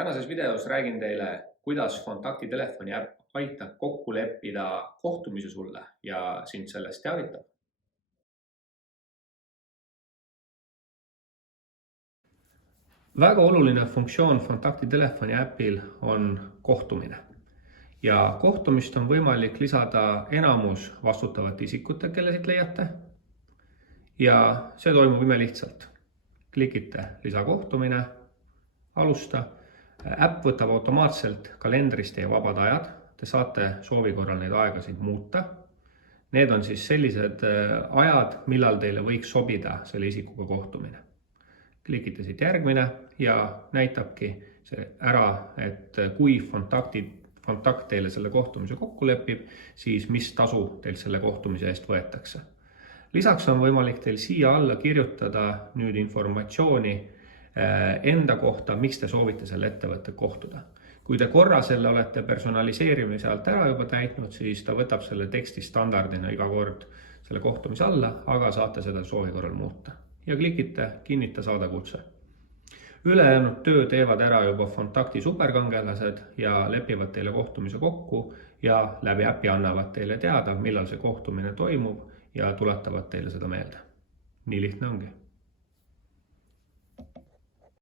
Tänases videos räägin teile, kuidas kontaktitelefoni äpp aitab kokku leppida kohtumise sulle ja sind sellest teavitab. Väga oluline funktsioon kontaktitelefoni äpil on kohtumine. Ja kohtumist on võimalik lisada enamus vastutavate isikute, kelle siit leiate. Ja see toimub imelihtsalt. Klikite lisa kohtumine, alusta. Äpp võtab automaatselt kalendrist teie vabad ajad. Te saate soovi korral neid aegasid muuta. Need on siis sellised ajad, millal teile võiks sobida selle isikuga kohtumine. Klikite siit järgmine ja näitabki see ära, et kui kontakt teile selle kohtumise kokku lepib, siis mis tasu teil selle kohtumise eest võetakse. Lisaks on võimalik teil siia alla kirjutada nüüd informatsiooni enda kohta, miks te soovite selle ettevõtte kohtuda. Kui te korra selle olete personaliseerimise alt ära juba täitnud, siis ta võtab selle teksti standardina iga kord selle kohtumise alla, aga saate seda soovi korral muuta. Ja klikite kinnita saada kutse. Ülejäänud töö teevad ära juba kontakti superkangelased ja lepivad teile kohtumise kokku ja läbi äpi annavad teile teada, millal see kohtumine toimub ja tuletavad teile seda meelde. Nii lihtne ongi.